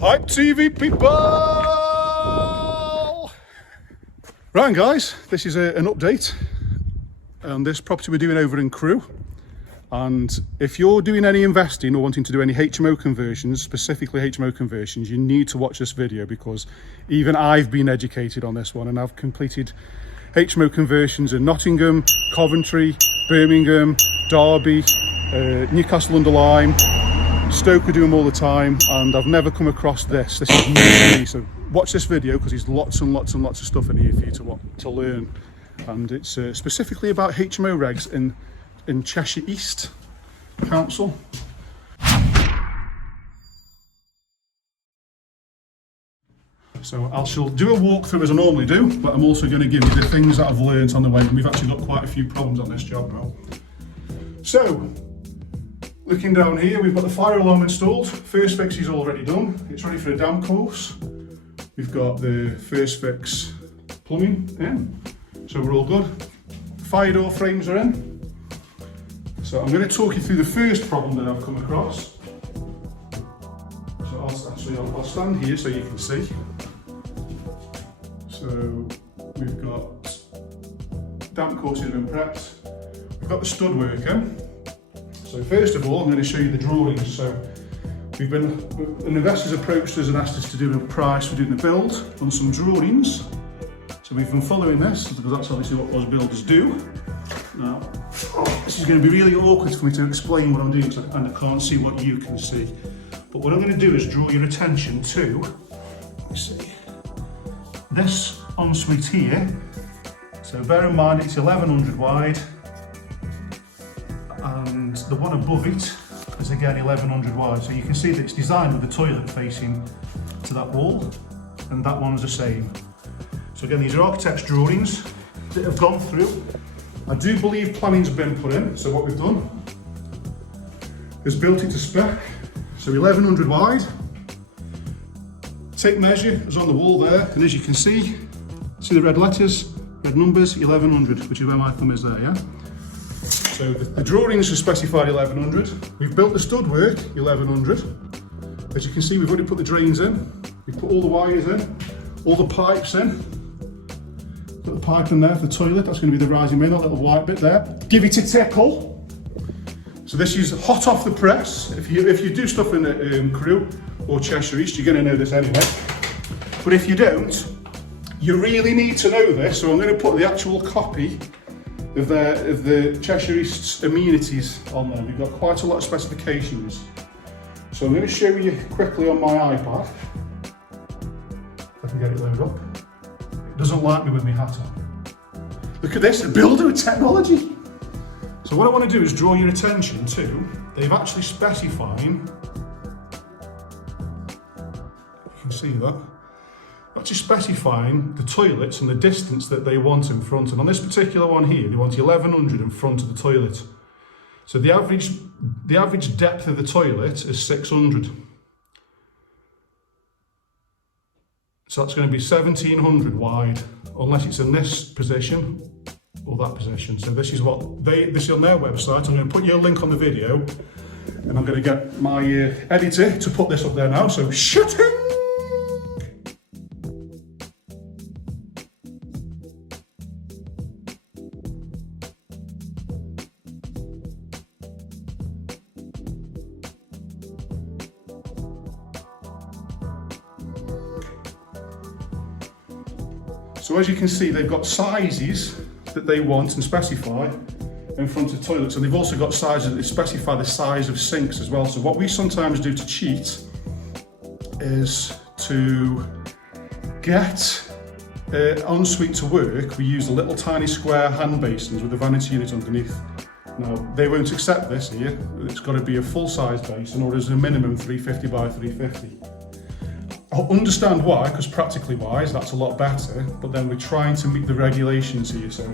Hype TV people! Right guys, this is an update on this property we're doing over in Crewe. And if you're doing any investing or wanting to do any HMO conversions, specifically HMO conversions, you need to watch this video, because even I've been educated on this one, and I've completed HMO conversions in Nottingham, Coventry, Birmingham, Derby, 𝗜𝗡𝗩𝗪𝗔𝗥𝗘, Stoke do them all the time, and I've never come across this. This is new to me, so watch this video because there's lots and lots and lots of stuff in here for you to learn. And it's specifically about HMO regs in Cheshire East Council. So I shall do a walkthrough as I normally do, but I'm also going to give you the things that I've learned on the way, and we've actually got quite a few problems on this job now. So, looking down here, we've got the fire alarm installed. First fix is already done. It's ready for a damp course. We've got the first fix plumbing in, so we're all good. Fire door frames are in. So I'm going to talk you through the first problem that I've come across. So I'll stand here so you can see. So we've got damp courses have been prepped. We've got the stud working. So first of all, I'm going to show you the drawings. So an investor's approached us and asked us to do a price for doing the build on some drawings. So we've been following this because that's obviously what those builders do. Now, this is going to be really awkward for me to explain what I'm doing and I can't see what you can see. But what I'm going to do is draw your attention to, let's see, this ensuite here. So bear in mind it's 1100 wide, and the one above it is again 1100 wide. So you can see that it's designed with the toilet facing to that wall, and that one's the same. So again, these are architect's drawings that have gone through. I do believe planning's been put in, so what we've done is built it to spec. So 1100 wide. Tape measure is on the wall there, and as you can see the red letters, red numbers, 1100, which is where my thumb is there, yeah? So the drawings are specified 1100. We've built the stud work 1100. As you can see, we've already put the drains in. We've put all the wires in, all the pipes in. Put the pipe in there for the toilet, that's going to be the rising main, that little white bit there. Give it a tickle. So this is hot off the press. If you do stuff in Crewe or Cheshire East, you're going to know this anyway. But if you don't, you really need to know this. So I'm going to put the actual copy of the Cheshire East's amenities on there. We've got quite a lot of specifications. So I'm going to show you quickly on my iPad. If I can get it loaded up. Doesn't like me with my hat on. Look at this, a builder with technology. So what I want to do is draw your attention to, they've actually specifying, you can see that, actually specifying the toilets and the distance that they want in front. And on this particular one here, they want 1100 in front of the toilet. So the average depth of the toilet is 600. So that's going to be 1700 wide, unless it's in this position or that position. So this is what this is on their website. I'm going to put you a link on the video, and I'm going to get my editor to put this up there now. So shooting. So as you can see, they've got sizes that they want and specify in front of toilets, and they've also got sizes that specify the size of sinks as well. So what we sometimes do to cheat is to get ensuite to work, we use the little tiny square hand basins with the vanity unit underneath. Now, they won't accept this here. It's got to be a full-size basin, or as a minimum 350 by 350. I understand why, because practically wise, that's a lot better, but then we're trying to meet the regulations here. So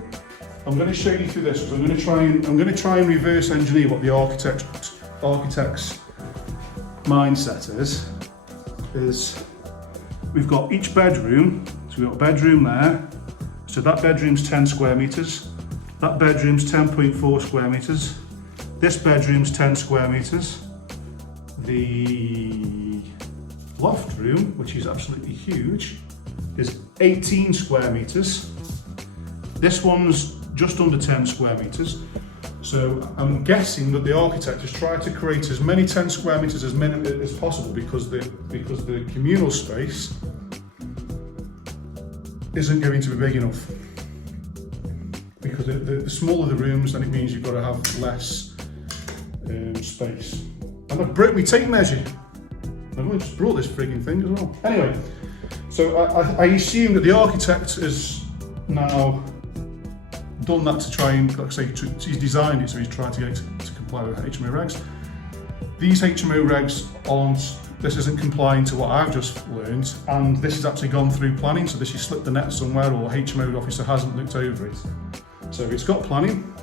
I'm going to show you through this. So I'm going to try and reverse engineer what the architect's mindset is we've got each bedroom. So we've got a bedroom there. So that bedroom's 10 square meters. That bedroom's 10.4 square meters. This bedroom's 10 square meters. The loft room, which is absolutely huge, is 18 square metres. This one's just under 10 square metres. So I'm guessing that the architect has tried to create as many 10 square metres as possible because the communal space isn't going to be big enough. Because the smaller the rooms, then it means you've got to have less space. And I've broke my tape measure. I've just brought this frigging thing as well. Anyway, so I assume that the architect has now done that to try and, like I say, he's designed it, so he's trying to get it to comply with HMO regs. These HMO regs this isn't complying to what I've just learned, and this has actually gone through planning, so this has slipped the net somewhere, or HMO officer hasn't looked over it. So it's got planning.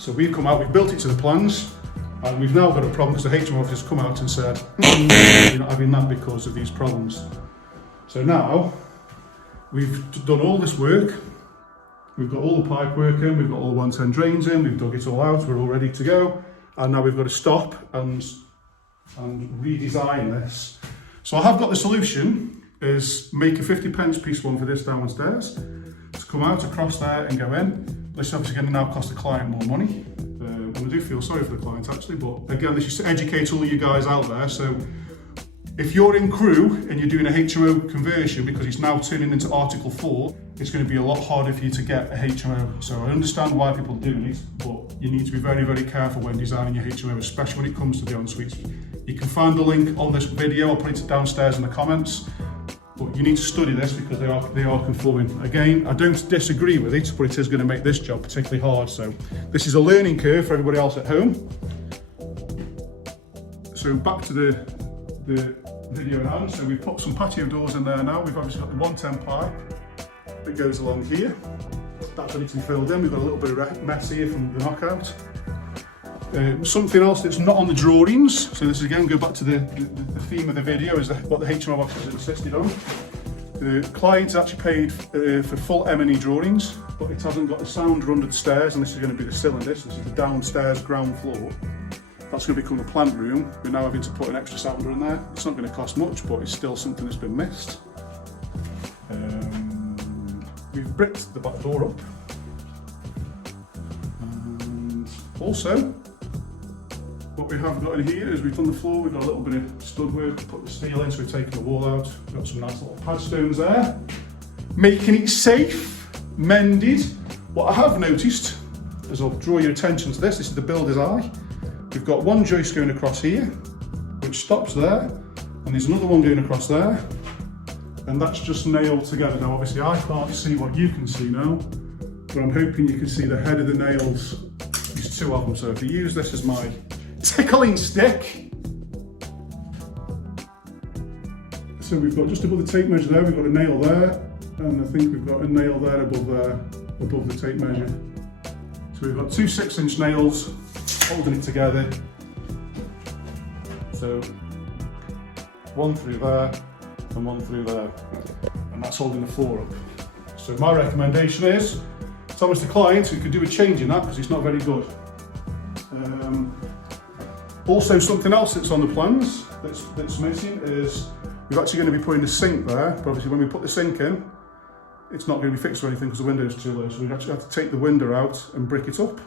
So we've come out, we've built it to the plans, and we've now got a problem because the HMO officer's come out and said, you're not having that because of these problems. So now, we've done all this work, we've got all the pipe work in, we've got all the 110 drains in, we've dug it all out, we're all ready to go, and now we've got to stop and redesign this. So I have got the solution, is make a 50p piece one for this downstairs, to come out across there and go in. This is obviously going to now cost the client more money. And I do feel sorry for the client actually, but again, this is to educate all of you guys out there. So if you're in Crewe and you're doing a HMO conversion because it's now turning into Article 4, it's going to be a lot harder for you to get a HMO. So I understand why people are doing it, but you need to be very, very careful when designing your HMO, especially when it comes to the en-suites. You can find the link on this video, I'll put it downstairs in the comments. But you need to study this because they are conforming. Again, I don't disagree with it, but it is going to make this job particularly hard. So this is a learning curve for everybody else at home. So back to the video in hand. So we've put some patio doors in there now. We've obviously got the 110 pipe that goes along here. That's ready to be filled in. We've got a little bit of mess here from the knockout. Something else that's not on the drawings, so this is again, go back to the theme of the video, is what the HMO officer insisted on. The client actually paid for full M&E drawings, but it hasn't got the sounder under the stairs, and this is going to be the cylinders. This is the downstairs ground floor. That's going to become a plant room. We're now having to put an extra sounder in there. It's not going to cost much, but it's still something that's been missed. We've bricked the back door up. And also, what we have got in here is we've done the floor, we've got a little bit of stud work, put the steel in, so we've taken the wall out, we've got some nice little pad stones there. Making it safe, mended. What I have noticed, as I'll draw your attention to this is the builder's eye. We've got one joist going across here, which stops there, and there's another one going across there, and that's just nailed together. Now obviously I can't see what you can see now, but I'm hoping you can see the head of the nails. There's two of them, so if you use this as my tickling stick. So we've got just above the tape measure there, we've got a nail there, and I think we've got a nail there, above the tape measure. So we've got two 6-inch nails holding it together. So one through there and one through there, and that's holding the floor up. So my recommendation is, Thomas the client, who could do a change in that because it's not very good. Also, something else that's on the plans that's missing is we're actually going to be putting the sink there, but obviously when we put the sink in, it's not going to be fixed or anything because the window is too low. So we actually have to take the window out and brick it up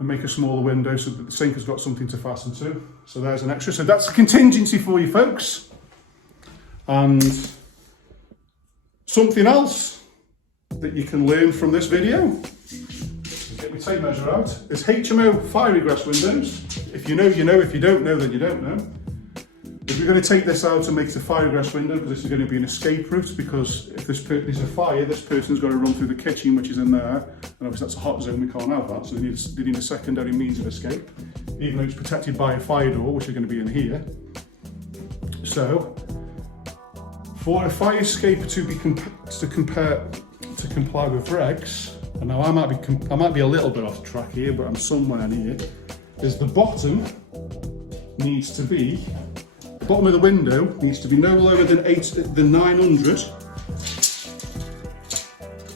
and make a smaller window so that the sink has got something to fasten to. So there's an extra. So that's a contingency for you folks. And something else that you can learn from this video, get my tape measure out, is HMO fire egress windows. If you know, you know. If you don't know, then you don't know. If we're going to take this out and make it a fire egress window, because this is going to be an escape route, because if there's a fire, this person's got to run through the kitchen, which is in there, and obviously that's a hot zone, we can't have that, so they need a secondary means of escape, even though it's protected by a fire door, which is going to be in here. So, for a fire escape to comply with regs, and now I might be a little bit off track here, but I'm somewhere near, is the bottom needs to be, the bottom of the window needs to be no lower than 900,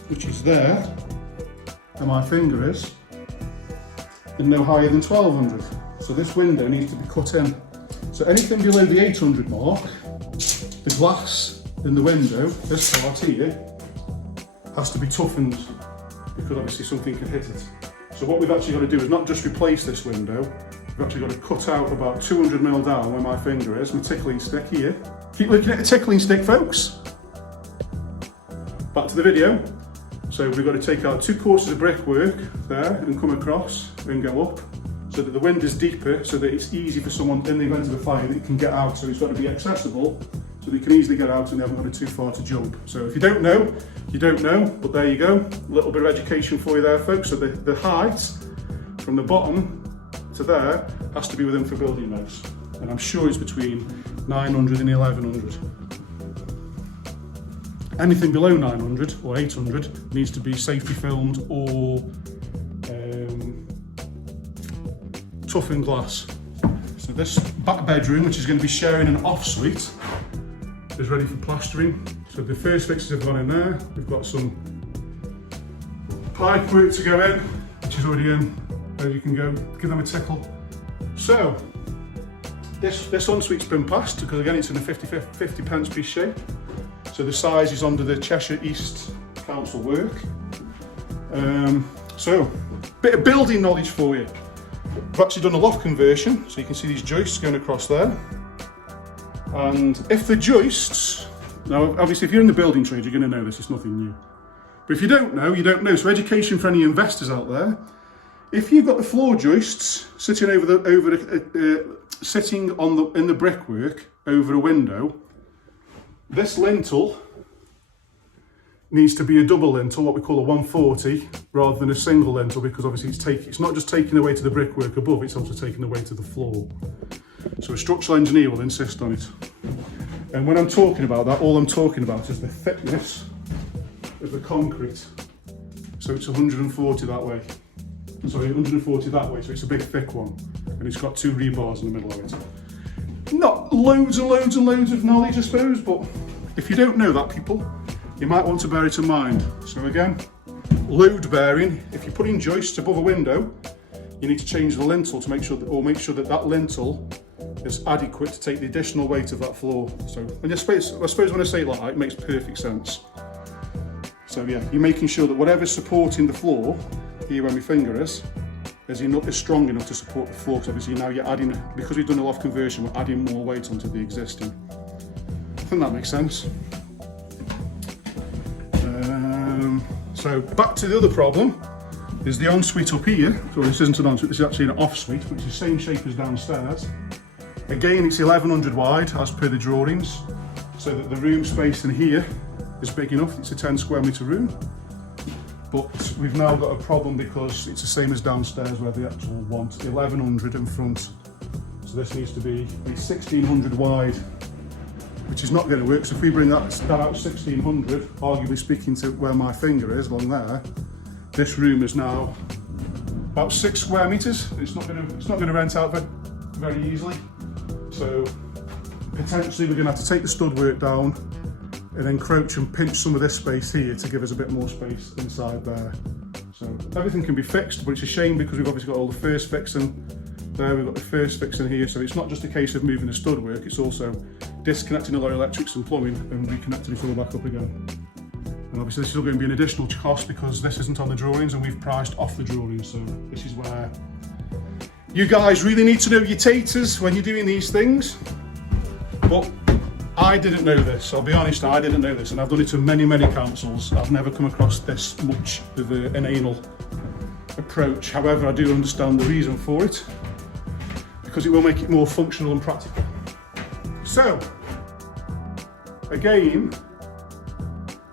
which is there, where my finger is, and no higher than 1200. So this window needs to be cut in So anything below the 800 mark, the glass in the window, this part here, has to be toughened because obviously something can hit it. So what we've actually got to do is not just replace this window, we've actually got to cut out about 200mm down where my finger is, my tickling stick here. Keep looking at the tickling stick, folks. Back to the video. So we've got to take out 2 courses of brickwork there and come across and go up so that the wind is deeper, so that it's easy for someone in the event of a fire that can get out. So it's got to be accessible so they can easily get out and they haven't got it too far to jump. So if you don't know, you don't know, but there you go. A little bit of education for you there, folks. So the height from the bottom to there has to be within for building regs. And I'm sure it's between 900 and 1100. Anything below 900 or 800 needs to be safety filmed or toughened glass. So this back bedroom, which is going to be sharing an off-suite, is ready for plastering. So the first fixtures have gone in there. We've got some pipe work to go in, which is already in. There you can go, give them a tickle. So this ensuite's been passed because again it's in a 50 pence piece shape. So the size is under the Cheshire East Council work. So bit of building knowledge for you. I've actually done a loft conversion, so you can see these joists going across there. And if the joists, now obviously if you're in the building trade, you're going to know this, it's nothing new. But if you don't know, you don't know. So education for any investors out there, if you've got the floor joists sitting in the brickwork over a window, this lintel needs to be a double lintel, what we call a 140, rather than a single lintel, because obviously it's not just taking away to the brickwork above, it's also taking away to the floor. So a structural engineer will insist on it. And when I'm talking about that, all I'm talking about is the thickness of the concrete. So it's 140 that way. Sorry, 140 that way, so it's a big thick one. And it's got 2 rebars in the middle of it. Not loads and loads and loads of knowledge, I suppose, but if you don't know that, people, you might want to bear it in mind. So again, load bearing, if you're putting joists above a window, you need to change the lintel to make sure that that lintel is adequate to take the additional weight of that floor. So I suppose when I say it like that, it makes perfect sense. So yeah, you're making sure that whatever's supporting the floor, here where my finger is strong enough to support the floor, because obviously now you're adding, because we've done a loft conversion, we're adding more weight onto the existing. I think that makes sense. So back to the other problem, is the ensuite up here. So this isn't an ensuite, this is actually an off-suite, which is the same shape as downstairs. Again, it's 1100 wide as per the drawings, so that the room space in here is big enough. It's a 10 square metre room. But we've now got a problem because it's the same as downstairs where the actual want 1100 in front. So this needs to be 1600 wide, which is not going to work. So if we bring that out 1600, arguably speaking to where my finger is along there, this room is now about 6 square metres. It's not going to rent out very easily. So potentially we're going to have to take the stud work down and encroach and pinch some of this space here to give us a bit more space inside there. So everything can be fixed, but it's a shame because we've obviously got all the first fixing there, we've got the first fixing here, so it's not just a case of moving the stud work, it's also disconnecting all our electrics and plumbing and reconnecting it all back up again. And obviously this is all going to be an additional cost because this isn't on the drawings and we've priced off the drawings, so this is where you guys really need to know your taters when you're doing these things. But I didn't know this, I'll be honest, I didn't know this, and I've done it to many, many councils. I've never come across this much of an anal approach. However, I do understand the reason for it, because it will make it more functional and practical. So, again,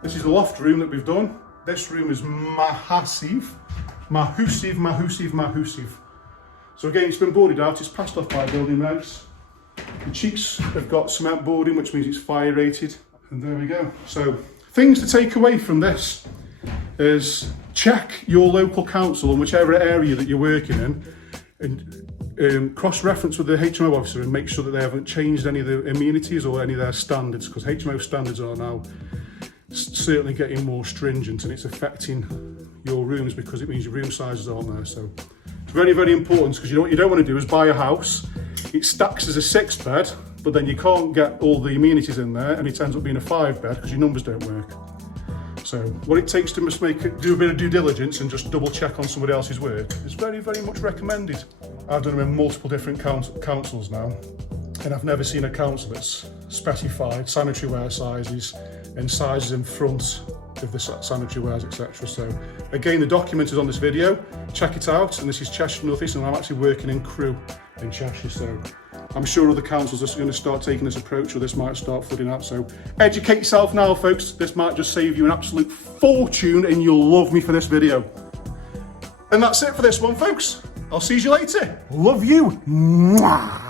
this is the loft room that we've done. This room is massive. So again, it's been boarded out, it's passed off by building regs. The cheeks have got cement boarding, which means it's fire rated. And there we go. So things to take away from this is check your local council in whichever area that you're working in and cross-reference with the HMO officer and make sure that they haven't changed any of the amenities or any of their standards, because HMO standards are now certainly getting more stringent and it's affecting your rooms because it means your room sizes aren't there. So it's very, very important, because you know what you don't want to do is buy a house it stacks as a 6 bed, but then you can't get all the amenities in there and it ends up being a 5 bed because your numbers don't work. So what it takes to do a bit of due diligence and just double check on somebody else's work is very, very much recommended. I've done them in multiple different councils now, and I've never seen a council that's specified sanitary ware sizes and sizes in front of the sanitary wares, etc. So again, the document is on this video, check it out. And this is Cheshire East, and I'm actually working in Crewe in Cheshire, so I'm sure other councils are going to start taking this approach, or this might start flooding out. So educate yourself now, folks. This might just save you an absolute fortune and you'll love me for this video. And that's it for this one, folks. I'll see you later. Love you. Mwah.